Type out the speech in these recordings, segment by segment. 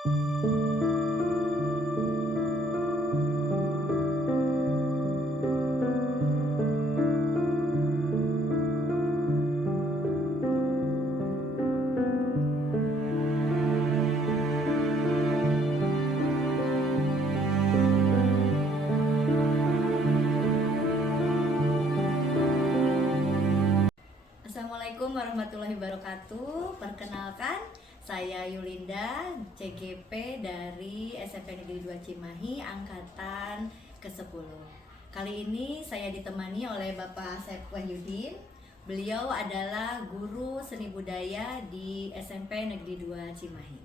Assalamualaikum warahmatullahi wabarakatuh. Perkenalkan, saya Yulinda, CGP dari SMP Negeri 2 Cimahi, angkatan ke-10. Kali ini saya ditemani oleh Bapak Asep Wahyudin. Beliau adalah guru seni budaya di SMP Negeri 2 Cimahi.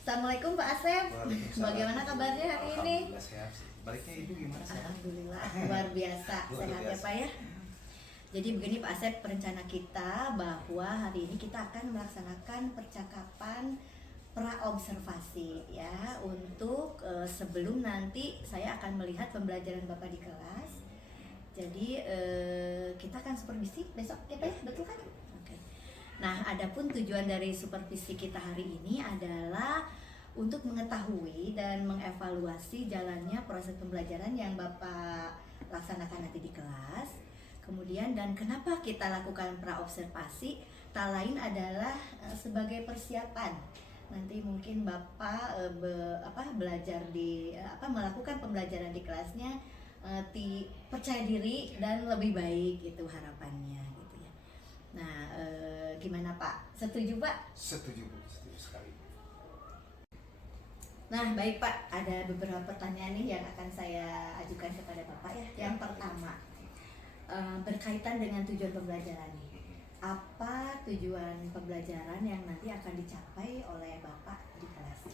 Assalamualaikum Pak Asep. Bagaimana kabarnya hari ini? Alhamdulillah sehat. Baliknya Ibu gimana? Alhamdulillah, luar biasa. Sehat ya Pak ya? Jadi begini Pak Asep, rencana kita bahwa hari ini kita akan melaksanakan percakapan praobservasi ya, untuk sebelum nanti saya akan melihat pembelajaran Bapak di kelas. Jadi kita akan supervisi besok ya Pak ya, betul kan? Oke. Nah, adapun tujuan dari supervisi kita hari ini adalah untuk mengetahui dan mengevaluasi jalannya proses pembelajaran yang Bapak laksanakan nanti di kelas. Kemudian dan kenapa kita lakukan praobservasi, tak lain adalah sebagai persiapan. Nanti mungkin Bapak belajar di melakukan pembelajaran di kelasnya percaya diri dan lebih baik, itu harapannya gitu ya. Nah, gimana Pak? Setuju Pak? Setuju Bu, setuju sekali. Nah, baik Pak, ada beberapa pertanyaan nih yang akan saya ajukan kepada Bapak ya. Yang pertama, berkaitan dengan tujuan pembelajaran nih. Apa tujuan pembelajaran yang nanti akan dicapai oleh Bapak di kelas?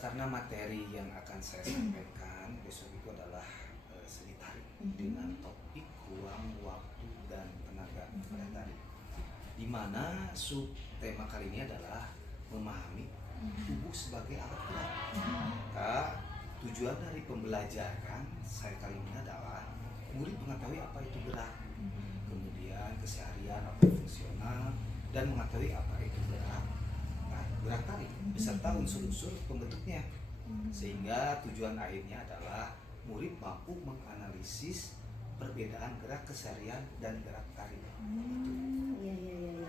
Karena materi yang akan saya sampaikan besok itu adalah seni tari dengan topik ruang, waktu, dan tenaga pada tari. Di mana sub tema kali ini adalah memahami tubuh sebagai alat gerak. Maka tujuan dari pembelajaran saya kali ini adalah murid mengetahui apa itu gerak, kemudian keseharian apa fungsional, dan mengetahui apa itu gerak tari beserta unsur-unsur pembentuknya, sehingga tujuan akhirnya adalah murid mampu menganalisis perbedaan gerak keseharian dan gerak tari. Iya.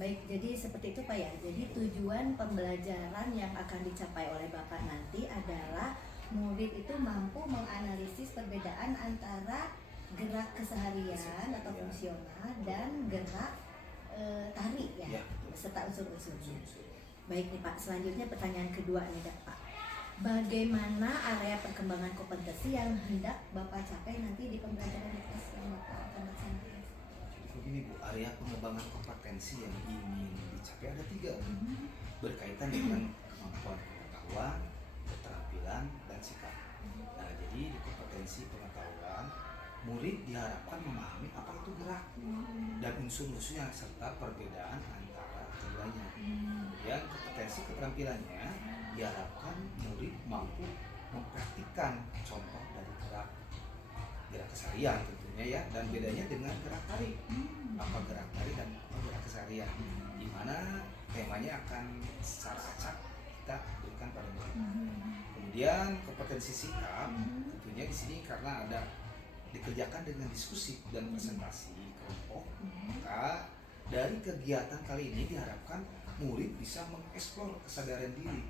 Baik, jadi seperti itu Pak ya. Jadi tujuan pembelajaran yang akan dicapai oleh Bapak nanti adalah murid itu mampu menganalisis perbedaan antara gerak keseharian atau fungsional dan gerak tari ya, beserta unsur-unsurnya. Baik nih Pak, selanjutnya pertanyaan kedua nih Pak. Bagaimana area perkembangan kompetensi yang hendak Bapak capai nanti di pembelajaran di kelas yang Bapak akan laksanakan? Begini Bu, area pengembangan kompetensi yang ingin dicapai ada 3 berkaitan dengan kemampuan pengetahuan, keterampilan, dan sikap. Nah, jadi di kompetensi pengetahuan, murid diharapkan memahami apa itu gerak dan unsur-unsurnya serta perbedaan antara keduanya. Kemudian kompetensi keterampilannya diharapkan murid mampu mempraktikkan contoh dari gerak keseharian tentunya ya, dan bedanya dengan gerak tari. Apa gerak tari dan apa gerak keseharian, di mana temanya akan secara acak kita berikan pada murid. Kemudian kompetensi sikap tentunya di sini karena ada dikerjakan dengan diskusi dan presentasi kelompok, maka dari kegiatan kali ini diharapkan murid bisa mengeksplor kesadaran diri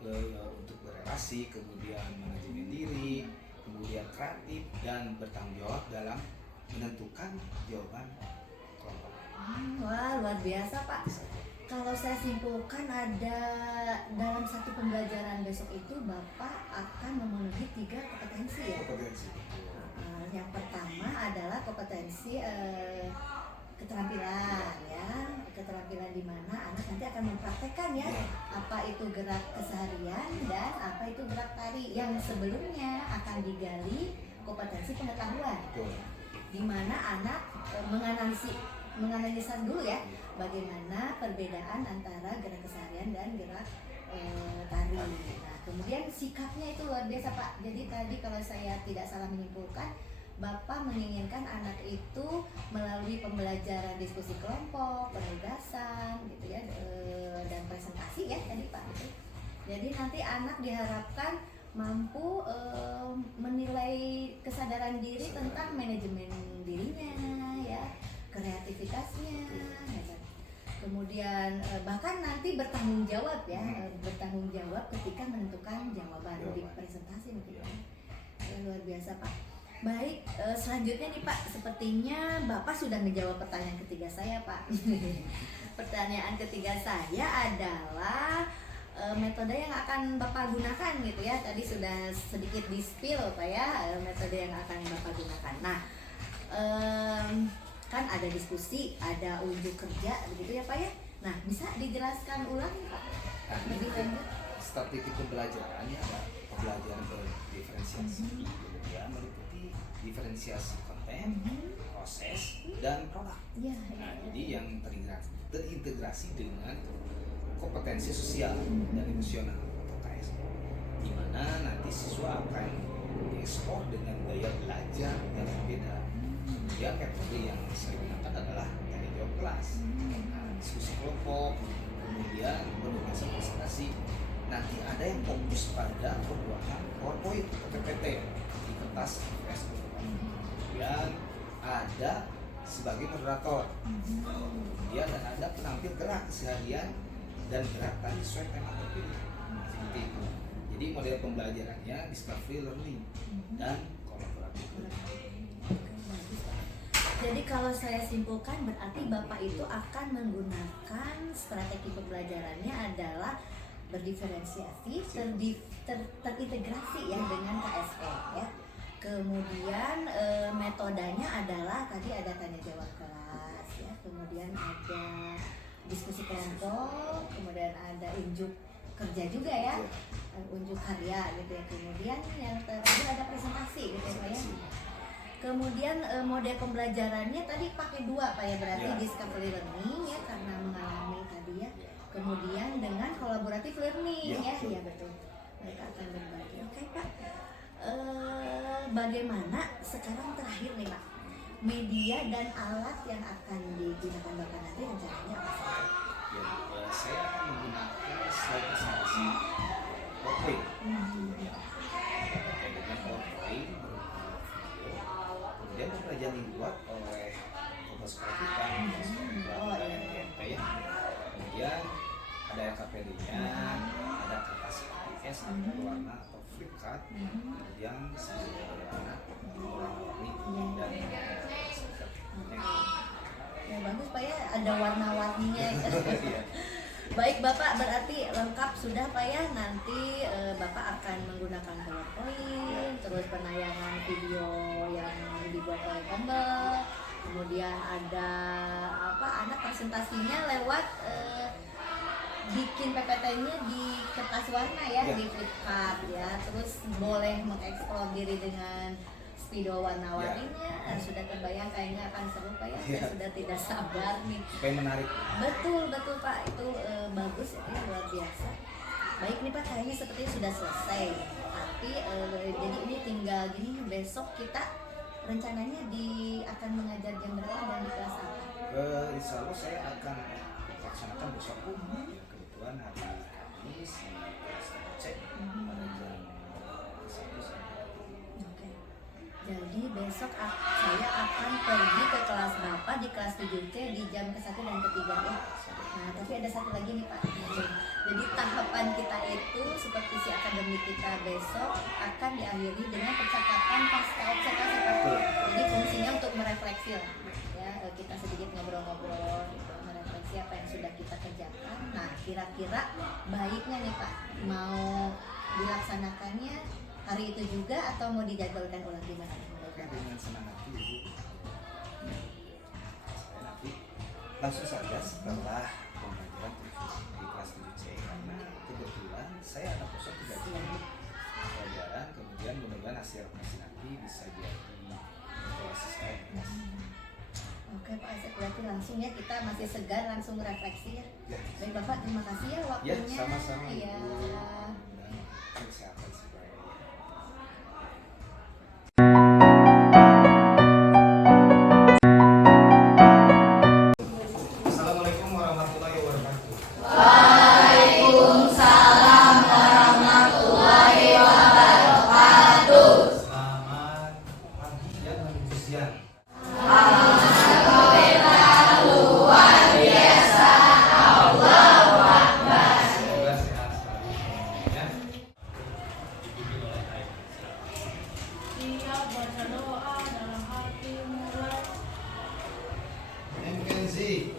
untuk berrelasi, kemudian manajemen diri, kemudian kreatif, dan bertanggung jawab dalam menentukan jawaban kelompok. Wah, luar biasa Pak. Kalau saya simpulkan ada dalam satu pembelajaran besok itu Bapak akan memenuhi 3 kompetensi ya. Kompetensi. Yang pertama adalah kompetensi keterampilan ya, keterampilan di mana anak nanti akan mempraktekkan ya apa itu gerak keseharian dan apa itu gerak tari yang sebelumnya akan digali kompetensi pengetahuan, di mana anak menganalisa dulu ya bagaimana perbedaan antara gerak keseharian dan gerak tari. Nah, kemudian sikapnya itu luar biasa Pak. Jadi tadi kalau saya tidak salah menyimpulkan, Bapak menginginkan anak itu melalui pembelajaran diskusi kelompok, penugasan gitu ya, dan presentasi ya tadi Pak gitu. Jadi nanti anak diharapkan mampu menilai kesadaran diri tentang manajemen dirinya ya, kreativitasnya ya kan. Kemudian bahkan nanti bertanggung jawab ya, bertanggung jawab ketika menentukan jawaban di presentasi mungkin ya. Luar biasa Pak. Baik, selanjutnya nih Pak, sepertinya Bapak sudah menjawab pertanyaan ketiga saya Pak. Pertanyaan ketiga saya adalah metode yang akan Bapak gunakan gitu ya. Tadi sudah sedikit di-spill Pak ya, metode yang akan Bapak gunakan. Nah, kan ada diskusi, ada unjuk kerja begitu ya Pak ya. Nah, bisa dijelaskan ulang Pak? Lebih lanjut. Strategi pembelajarannya adalah pembelajaran berdiferensiasi, kemudian meliputi diferensiasi konten, proses, dan produk. Ya, Nah, jadi yang terintegrasi dengan kompetensi sosial dan emosional atau KSE, di mana nanti siswa akan diekspor dengan gaya belajar yang berbeda. Kemudian metode yang saya gunakan adalah tanya jawab kelas, diskusi kelompok, kemudian penugasan presentasi. Nanti ada yang fokus pada pembuatan PowerPoint atau PPT di kertas Facebook. Kemudian ada sebagai moderator, kemudian ada penampil gerak seharian dan gerakan sesuai tema terpilih. Seperti itu. Jadi model pembelajarannya discovery learning dan kolaboratif. Jadi kalau saya simpulkan berarti Bapak itu akan menggunakan strategi pembelajarannya adalah berdiferensiasi, terintegrasi ya dengan KSE ya. Kemudian metodenya adalah tadi ada tanya jawab kelas ya, kemudian ada diskusi kelompok, kemudian ada unjuk kerja juga ya, unjuk karya gitu ya. Kemudian yang terakhir ada presentasi gitu ya Pak ya. Kemudian model pembelajarannya tadi pakai dua Pak ya, berarti discovery learning ya karena mengalami tadi ya. Kemudian dengan kolaboratif learning ya, iya betul. Mereka akan berbagi. Oke Pak. Bagaimana sekarang terakhir nih Pak, media dan alat yang akan digunakan Bapak nanti rencananya apa saja? Ya, saya akan menggunakan slide presentasi PowerPoint. Dengan PowerPoint kemudian pembelajaran dibuat oleh kepala sekolah kita, MTMP ya. Kemudian ada LKPD-nya, ada kertas HPS, ada warna atau flip card, kemudian warna-warni dan ya bagus Pak ya, ada warna-warninya. Baik Bapak, berarti lengkap sudah Pak ya. Nanti Bapak akan menggunakan PowerPoint, terus penayangan video yang dibuat oleh Tombel, kemudian ada anak presentasinya lewat bikin PPT-nya di kertas warna ya, di flip card ya. Terus boleh mengeksplor diri dengan spidol warna-warninya. Sudah terbayang kayaknya akan seru Pak ya. Saya sudah tidak sabar nih. Supaya menarik. Betul Pak, itu bagus ya, luar biasa. Baik nih Pak, kayaknya sepertinya sudah selesai. Tapi jadi ini tinggal gini, besok kita rencananya akan mengajar jam berapa dan di kelas apa? Insya Allah saya akan laksanakan besok pun. Kebetulan hari Kamis di kelas cek pada jam 1 sampai. Oke. Jadi besok saya akan pergi ke kelas Bapak di kelas 7C di jam ke-1 dan ke-3 ya. Nah, tapi ada satu lagi nih Pak. Jadi tahapan kita itu seperti si akademik kita besok akan diakhiri dengan percakapan pasca observasi Pak. Jadi fungsinya untuk merefleksi lah. Ya, kita sedikit ngobrol-ngobrol gitu, merefleksi apa yang sudah kita kerjakan. Nah, kira-kira baiknya nih Pak, mau dilaksanakannya hari itu juga atau mau dijadwalkan ulang di mana? Dengan senang hati Ibu. Saya nanti langsung saja setelah pembelajaran di kelas 7C karena kebetulan saya ada kosong 3 jam pelajaran, kemudian mudah-mudahan hasil refleksi nanti bisa jadi evaluasi saya. Oke Pak Asep, berarti langsung ya kita masih segar langsung refleksi ya. Ya. Baik Bapak, terima kasih ya waktunya. Ya, sama-sama. Ya. Kesehatan. sekalian. Semoga sehat selalu ya. Siap baca doa dalam hati mulai. M. Kenzi,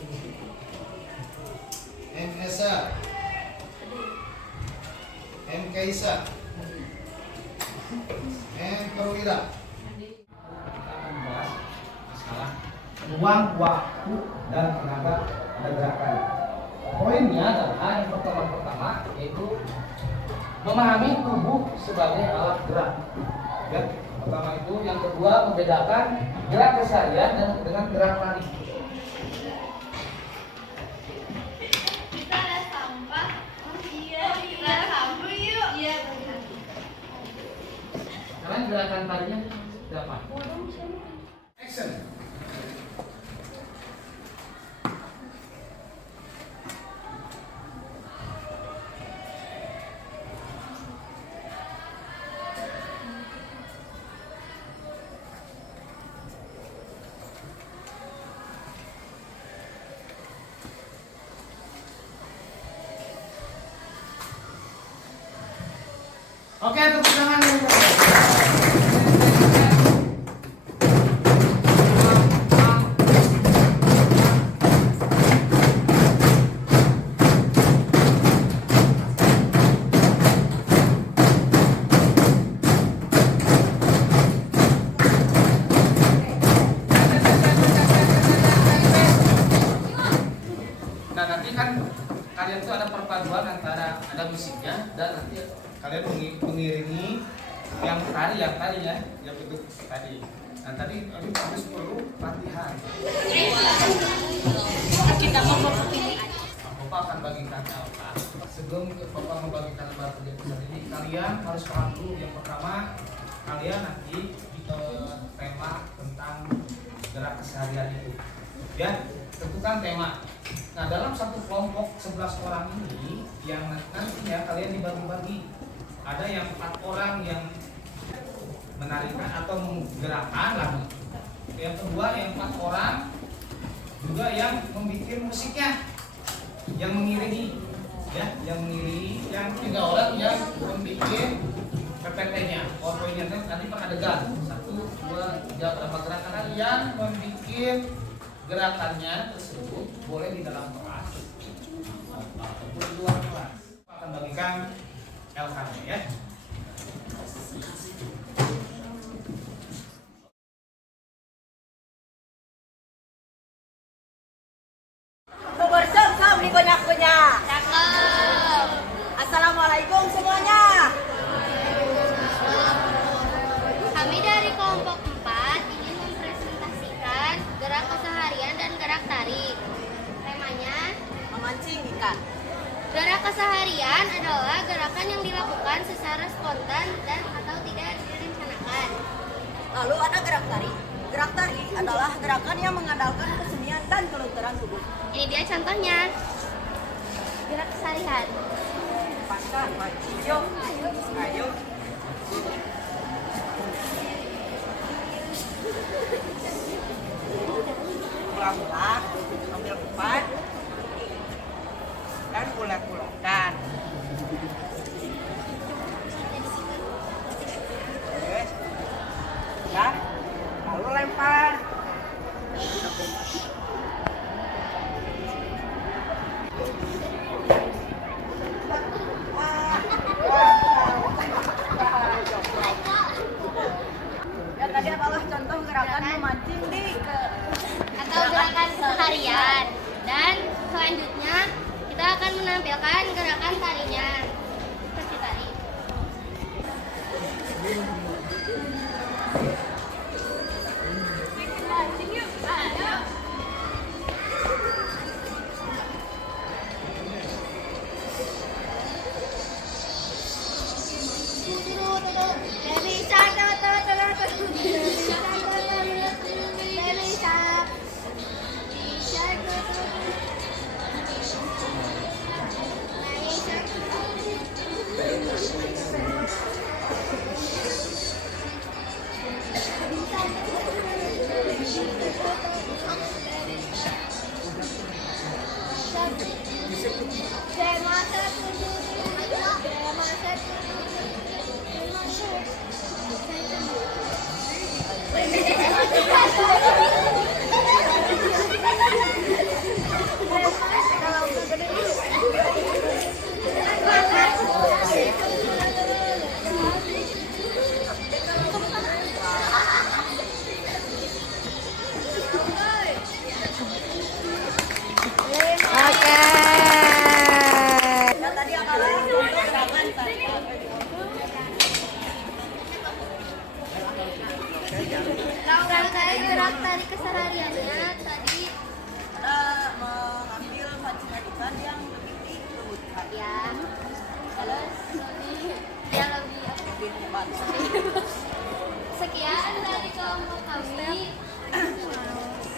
M. Esa, M. Kaisa, M. Perwira. Kita akan membahas masalah ruang, waktu, dan tenaga pada gerakan. Poinnya adalah yang pertama yaitu memahami tubuh sebagai alat gerak. Ya, pertama itu, yang kedua membedakan gerak keseharian dengan gerak lari. Kita ada sampah. Iya, kita sampah yuk. Iya, benar. Kalian gerakan tarinya berapa? Action. Oke, tepuk tangan dulu. Nah, nanti kan kalian tuh ada perpaduan antara ada musiknya dan nanti kalian mengiringi yang tadi ya, yang bentuk tadi. Nah, tadi harus perlu latihan. Kita mau berpikir. Bapak akan bagikan apa? Sebelum Bapak membagikan materi besar ini, kalian harus paham dulu. Yang pertama, kalian nanti tema tentang gerak keseharian itu. Ya, tentukan tema. Nah, dalam satu kelompok 11 orang ini yang nantinya kalian dibagi-bagi. Ada yang 4 orang yang menarikan atau menggerakkan lagu. Yang kedua yang 4 orang juga yang membuat musiknya, yang mengiringi, ya, yang mengiringi, yang 3 orang yang membuat PPT-nya, PowerPoint-nya nanti per adegan 1, 2, 3 berapa gerakan yang membuat gerakannya tersebut boleh di dalam kelas ataupun di luar kelas. Akan bagikan LK-nya ya. Bubur sum-sum dikunyah-kunyah. Cakep. Assalamualaikum semuanya. Kami dari kelompok 4 ingin mempresentasikan gerak keseharian dan gerak tari. Temanya, Memancing ikan. gerak keseharian adalah gerakan yang dilakukan secara spontan dan atau tidak direncanakan. Lalu ada gerak tari. Gerak tari adalah gerakan yang mengandalkan kesenian dan kelunturan tubuh. Ini dia contohnya. Gerak keseharian. Pasang, mancing, yuk. Ayo. Ulang-ulang, ambil umpan, dan ulang-ulangkan. Terus, ya, lalu lempar. Ya tadi adalah contoh gerakan memancing di Atau gerakan seharian. Dan selanjutnya kita akan menampilkan gerakan tarinya. Seperti tadi. Mancing yuk. Ayo.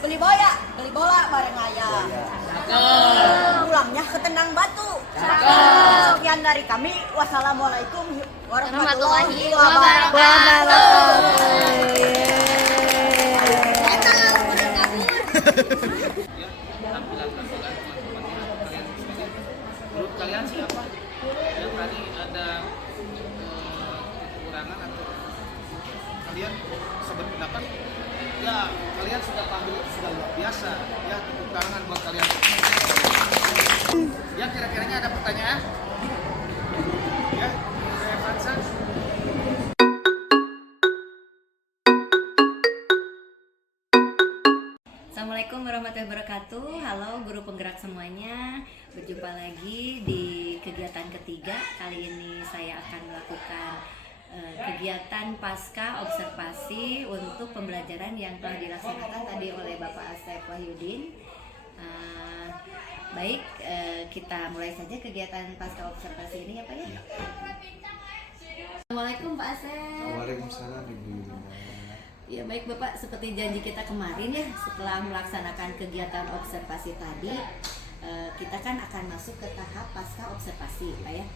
beli bola bareng ayah. Pulangnya ke Tendang Batu. Sekian dari kami. Wassalamualaikum warahmatullahi wabarakatuh. Menurut kalian siapa yang tadi ada kekurangan atau kalian sependapat? Ya kalian sudah tahu sudah luar biasa ya, tepuk tangan buat kalian. Ya kira-kiranya ada pertanyaan? Ya, saya Fansa. Assalamualaikum warahmatullahi wabarakatuh. Halo guru penggerak semuanya. Berjumpa lagi di kegiatan ketiga. Kali ini saya akan melakukan kegiatan pasca observasi untuk pembelajaran yang telah dilaksanakan tadi oleh Bapak Asep Wahyudin. Baik, kita mulai saja kegiatan pasca observasi ini ya Pak ya. Assalamualaikum Pak Asep. Waalaikumsalam Ibu. Ya baik Bapak, seperti janji kita kemarin ya, setelah melaksanakan kegiatan observasi tadi, kita kan akan masuk ke tahap pasca observasi Pak ya.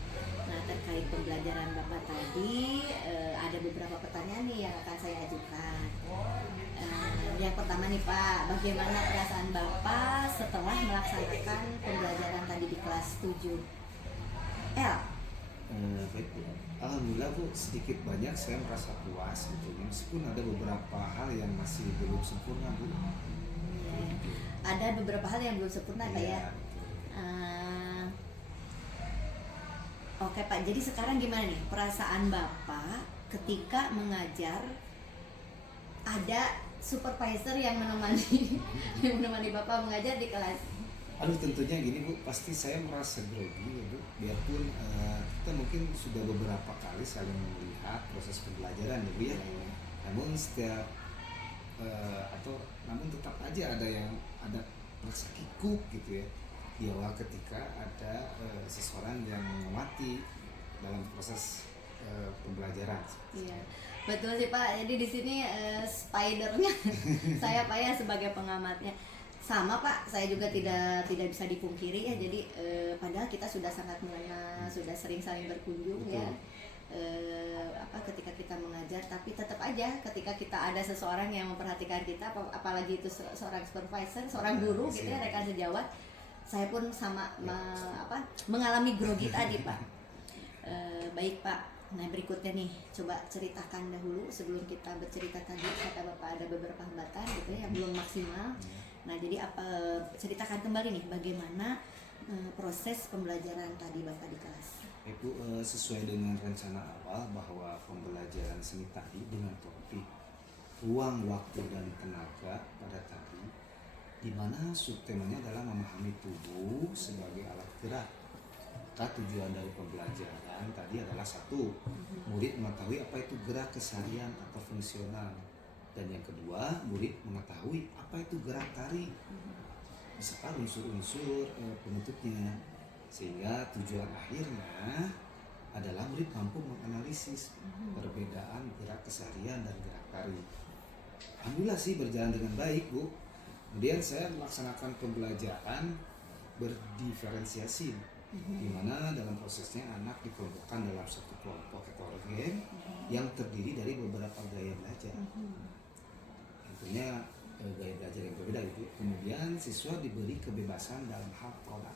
Nah terkait pembelajaran Bapak tadi, ada beberapa pertanyaan nih yang akan saya ajukan. Yang pertama nih Pak, bagaimana perasaan Bapak setelah melaksanakan pembelajaran tadi di kelas 7? Baik Bu. Alhamdulillah Bu, sedikit banyak saya merasa puas gitu, meskipun ada beberapa hal yang masih belum sempurna Bu. Ada beberapa hal yang belum sempurna Pak ya. Oke Pak, jadi sekarang gimana nih perasaan Bapak ketika mengajar, ada supervisor yang menemani Bapak mengajar di kelas? Aduh tentunya gini Bu, pasti saya merasa grogi ya Bu, biarpun kita mungkin sudah beberapa kali saling melihat proses pembelajaran ya Bu ya. Namun setiap namun tetap aja ada rasa kikuk gitu ya di awal ketika ada seseorang yang mengamati dalam proses pembelajaran. Iya, betul sih Pak. Jadi di sini spidernya saya Pak ya sebagai pengamatnya. Sama Pak, saya juga tidak bisa dipungkiri ya. Jadi padahal kita sudah sangat mengenal, sudah sering saling berkunjung. Betul. Ya. Ketika kita mengajar, tapi tetap aja ketika kita ada seseorang yang memperhatikan kita, apalagi itu seorang supervisor, seorang guru gitu ya, rekan sejawat, saya pun sama mengalami grogi tadi Pak. Baik Pak. Nah berikutnya nih, coba ceritakan dahulu sebelum kita bercerita tadi, kata Bapak ada beberapa hambatan gitu ya, yang belum maksimal. Nah jadi ceritakan kembali nih bagaimana proses pembelajaran tadi Bapak di kelas. Ibu, sesuai dengan rencana awal bahwa pembelajaran seni tadi dengan topik ruang, waktu, dan tenaga pada tadi, di mana subtemanya adalah memahami tubuh sebagai alat gerak. Maka tujuan dari pembelajaran tadi adalah satu, murid mengetahui apa itu gerak keseharian atau fungsional, dan yang kedua, murid mengetahui apa itu gerak tari, misalkan unsur-unsur penutupnya, sehingga tujuan akhirnya adalah murid mampu menganalisis perbedaan gerak keseharian dan gerak tari. Alhamdulillah sih berjalan dengan baik Bu. Kemudian saya melaksanakan pembelajaran berdiferensiasi, di mana dalam prosesnya anak dikelompokkan dalam satu kelompok heterogen yang terdiri dari beberapa gaya belajar. Tentunya gaya belajar yang berbeda itu. Kemudian siswa diberi kebebasan dalam hal produk.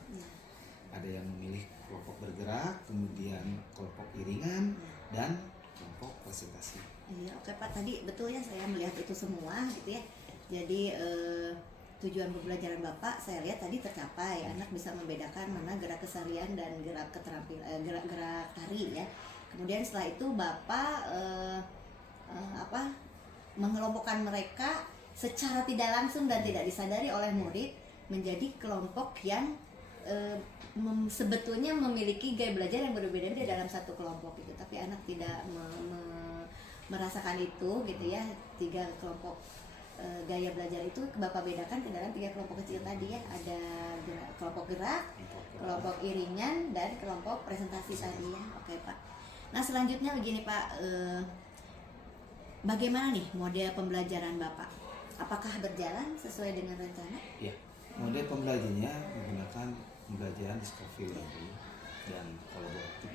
Ada yang memilih kelompok bergerak, kemudian kelompok iringan, dan kelompok presentasi. Iya, oke Pak, tadi betul ya saya melihat itu semua gitu ya. Jadi tujuan pembelajaran Bapak saya lihat tadi tercapai. Anak bisa membedakan mana gerak keseharian dan gerak keterampilan, gerak tari ya. Kemudian setelah itu Bapak mengelompokkan mereka secara tidak langsung dan tidak disadari oleh murid menjadi kelompok yang sebetulnya memiliki gaya belajar yang berbeda-beda dalam satu kelompok gitu, tapi anak tidak merasakan itu gitu ya. 3 kelompok gaya belajar itu Bapak bedakan ke dalam 3 kelompok kecil tadi ya. Ada kelompok gerak, kelompok iringan, dan kelompok presentasi tadi ya. Oke Pak. Nah selanjutnya begini Pak, bagaimana nih model pembelajaran Bapak? Apakah berjalan sesuai dengan rencana? Ya, model pembelajarannya menggunakan pembelajaran discovery learning dan kolaboratif.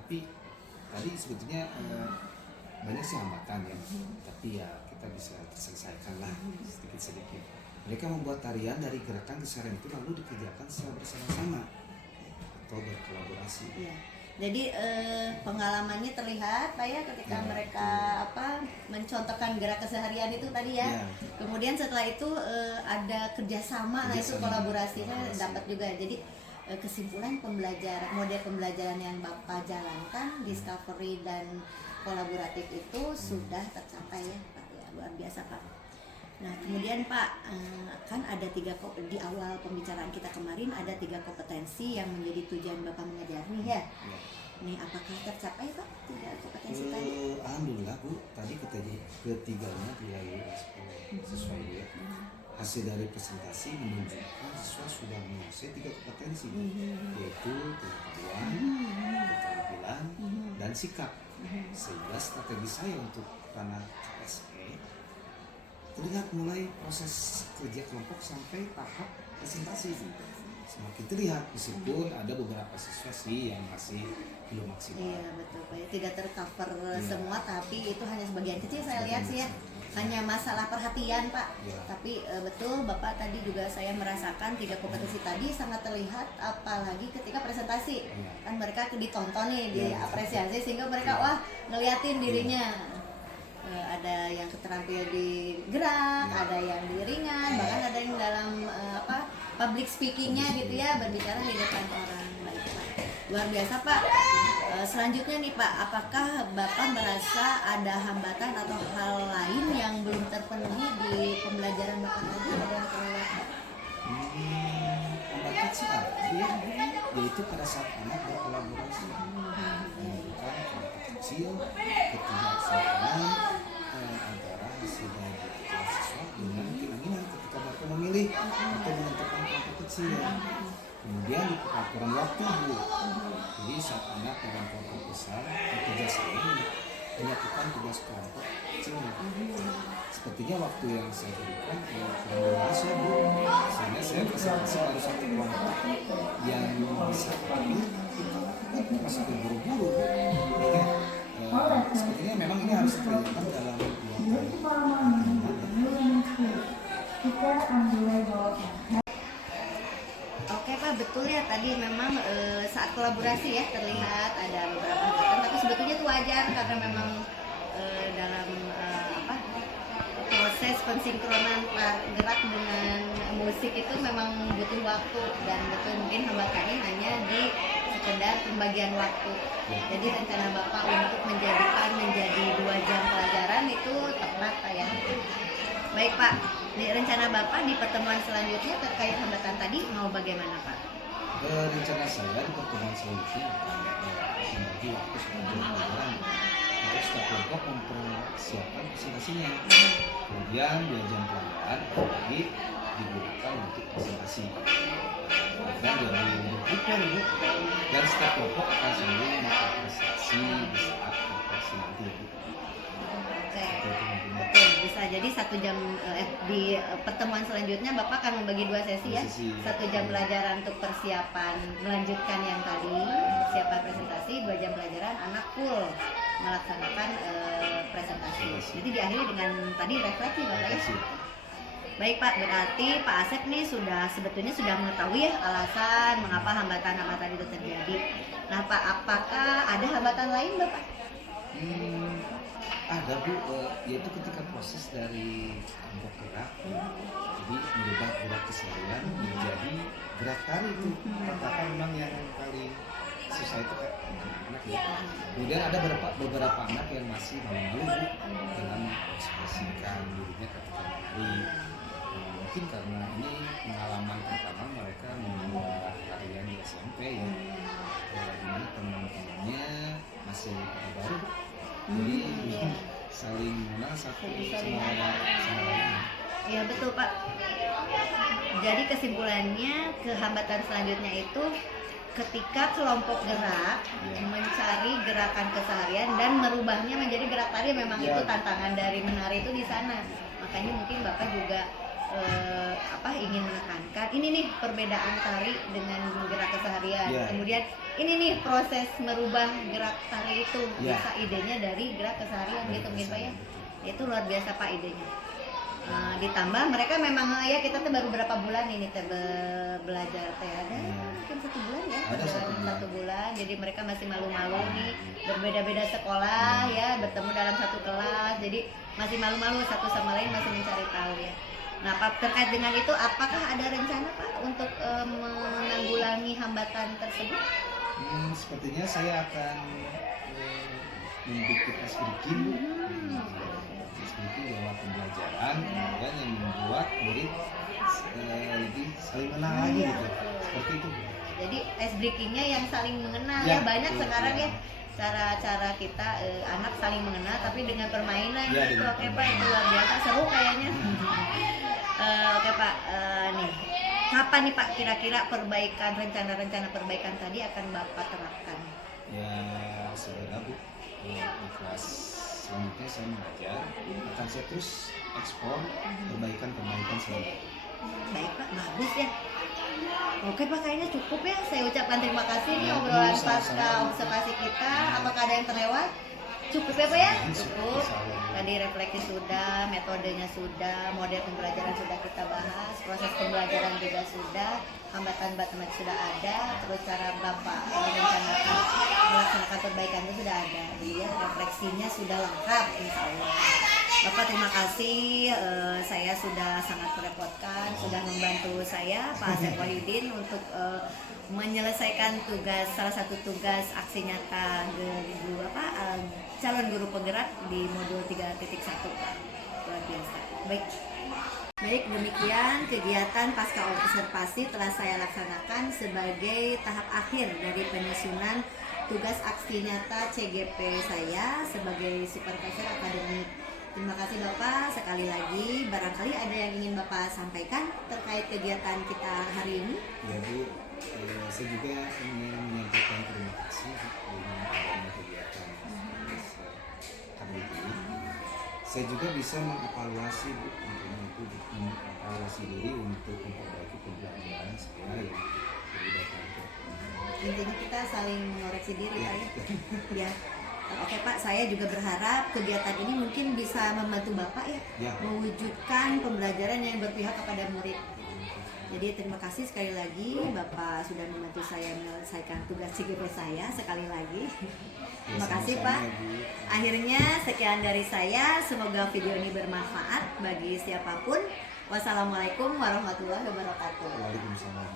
Tapi tadi sebetulnya banyak sih hambatan ya, tapi ya kita bisa selesaikan lah sedikit-sedikit. Mereka membuat tarian dari gerakan keseharian itu lalu dikerjakan secara bersama-sama atau berkolaborasi. Iya. Jadi pengalamannya terlihat Pak ya ketika Ya, mereka mencontohkan gerak keseharian itu tadi ya. Ya. Kemudian setelah itu ada kerjasama, nah itu Kerjasama. kolaborasinya Kolaborasi. dapat juga. Jadi kesimpulan pembelajaran, model pembelajaran yang Bapak jalankan, discovery dan kolaboratif itu sudah tercapai ya Pak ya, luar biasa Pak. Nah kemudian Pak, kan ada di awal pembicaraan kita kemarin ada 3 kompetensi yang menjadi tujuan Bapak mengajar nih ya. Ya. Nih apakah tercapai Pak 3 kompetensi tadi? Alhamdulillah Bu, tadi ketiganya dilalui sesuai ya. Hasil dari presentasi menunjukkan siswa sudah menguasai 3 kompetensi, yaitu pengetahuan, keterampilan, dan sikap. Sehingga strategi saya untuk ranah KSE terlihat mulai proses kerja kelompok sampai tahap presentasi. Semakin terlihat meskipun ada beberapa siswa sih yang masih belum maksimal. Iya betul Pak ya, tidak tercover Iya. semua tapi itu hanya sebagian kecil saya lihat sih ya. Hanya masalah perhatian Pak. Iya. Tapi betul Bapak tadi juga saya merasakan 3 kompetensi tadi sangat terlihat apalagi ketika presentasi. Iya. Kan mereka ditonton nih, Iya. diapresiasi sehingga mereka Iya. wah ngeliatin dirinya. Ada yang keterampilan di gerak, Iya. ada yang di ringan, bahkan ada yang dalam public speakingnya gitu ya, berbicara di depan orang. Baik Pak, luar biasa Pak. Selanjutnya nih Pak, apakah Bapak merasa ada hambatan atau hal lain yang belum terpenuhi di pembelajaran Bapak tadi? Ada yang terlewat Pak? Hambatan sih ada ya, yaitu pada saat anak berkolaborasi menunjukkan kelompok kecil, ketidaksempurnaan antara hasil dari belajar siswa dengan keinginan ketika mereka memilih atau menentukan kelompok kecil. Kemudian di pengaturan waktu Bu, jadi saat anak dalam kelompok besar bekerja sama melakukan tugas kelompok kecil. Sepertinya waktu yang saya berikan kurang luas ya Bu, sehingga saya presentasi baru 1 kelompok yang bisa masih terburu-buru. Sepertinya memang ini harus dikerjakan dalam 2 kali. Oke Pak, betul ya tadi memang saat kolaborasi ya terlihat ada beberapa hambatan, tapi sebetulnya itu wajar karena memang dalam proses pensinkronan gerak dengan musik itu memang butuh waktu dan betul mungkin hambatannya hanya di sekedar pembagian waktu. Jadi rencana Bapak untuk menjadi 2 jam pelajaran itu tepat Pak ya. Baik Pak, di rencana Bapak di pertemuan selanjutnya terkait hambatan tadi mau bagaimana Pak? Rencana saya di pertemuan selanjutnya akan membagi waktu 1 jam pelajaran untuk setiap kelompok mempersiapkan presentasinya. Kemudian 2 jam pelajaran lagi digunakan untuk presentasi. Dan jadi berpikir Bu, dan setiap kelompok akan selalu mengapresiasi di saat konversi nanti Bu. Oke, Seperti itu mungkin. betul bisa jadi 1 jam di pertemuan selanjutnya Bapak akan membagi 2 sesi ya. 1 jam pelajaran untuk persiapan melanjutkan yang tadi persiapan presentasi, 2 jam pelajaran anak full melaksanakan presentasi. Jadi diakhiri dengan tadi refleksi Bapak ya. Baik Pak, berarti Pak Asep nih sebetulnya sudah mengetahui ya alasan mengapa hambatan-hambatan itu terjadi. Nah Pak, apakah ada hambatan lain Bapak? Ada Bu, yaitu ketika proses dari kelompok gerak, jadi merubah gerak keseharian menjadi gerak tari itu. Katakan memang yang paling susah itu kayak anak ya. Kemudian ada beberapa anak yang masih malu dalam mengekspresikan dirinya ketika menari. Mungkin karena ini pengalaman pertama mereka membuat tarian di SMP ya, dimana teman-temannya masih baru, jadi saling mengenal satu sama lain. Iya betul Pak. Jadi kesimpulannya kehambatan selanjutnya itu ketika kelompok gerak mencari gerakan keseharian dan merubahnya menjadi gerak tari, memang itu tantangan dari menari itu di sana. Makanya mungkin Bapak juga ingin menekankan ini nih perbedaan tari dengan gerak keseharian. Ya. Kemudian ini nih proses merubah gerak tari itu Ya. bisa idenya dari gerak keseharian gitu mungkin Pak ya. Itu luar biasa Pak idenya. Ditambah mereka memang ya kita tuh baru berapa bulan ini teh belajar teh ada mungkin 1 bulan ya. Ada 1 bulan. 1 bulan. Jadi mereka masih malu-malu nih berbeda-beda sekolah ya bertemu dalam satu kelas. Jadi masih malu-malu satu sama lain masih mencari tahu ya. Nah, Pak, terkait dengan itu, apakah ada rencana Pak untuk menanggulangi hambatan tersebut? Sepertinya saya akan membuat speaking lewat pembelajaran, kemudian yang membuat murid lebih saling mengenal lagi gitu, seperti itu. Jadi ice breakingnya yang saling mengenal Ya, ya banyak betul, sekarang ya. ya cara-cara kita anak saling mengenal tapi dengan permainan Ya, gitu. dengan Oke Pak, itu permainan. luar biasa seru kayaknya. Oke Pak, nih kapan nih Pak kira-kira rencana-rencana perbaikan tadi akan Bapak terapkan? Ya sebenarnya Bu, di kelas selanjutnya saya mengajar, akan saya terus ekspor perbaikan selanjutnya. Baik Pak, bagus ya. Oke Pak, kayaknya cukup ya. Saya ucapkan terima kasih nih Ya, obrolan sama-sama. pasca observasi kita. Apakah ada yang terlewat? Cukup ya Pak ya? Ya, Cukup. insya-Allah. Tadi refleksi sudah, metodenya sudah, model pembelajaran sudah kita bahas, proses pembelajaran juga sudah, hambatan-hambatan sudah ada, terus cara Bapak merencanakan melaksanakan perbaikan itu sudah ada. Jadi ya refleksinya sudah lengkap insya Allah. Bapak terima kasih, saya sudah sangat merepotkan, sudah membantu saya Pak Asep Wahyudin untuk menyelesaikan salah satu tugas aksi nyata calon guru penggerak di modul 3.1 Pak. Luar biasa. Baik, demikian kegiatan pasca observasi telah saya laksanakan sebagai tahap akhir dari penyusunan tugas aksi nyata CGP saya sebagai supervisor akademik. Terima kasih Bapak sekali lagi. Barangkali ada yang ingin Bapak sampaikan terkait kegiatan kita hari ini? Ya Bu, saya juga ingin menyampaikan terima kasih dengan adanya kegiatan akademik ini. Saya juga bisa mengevaluasi Bu, mengevaluasi diri untuk memperbaiki pembelajaran saya yang lebih baik. Intinya kita saling mengoreksi diri Pak ya. Ya. Oke Pak, saya juga berharap kegiatan ini mungkin bisa membantu Bapak ya, mewujudkan pembelajaran yang berpihak kepada murid. Jadi terima kasih sekali lagi Bapak sudah membantu saya menyelesaikan tugas CGP saya sekali lagi. Terima kasih Pak. Akhirnya sekian dari saya, semoga video ini bermanfaat bagi siapapun. Wassalamualaikum warahmatullahi wabarakatuh. Waalaikumsalam.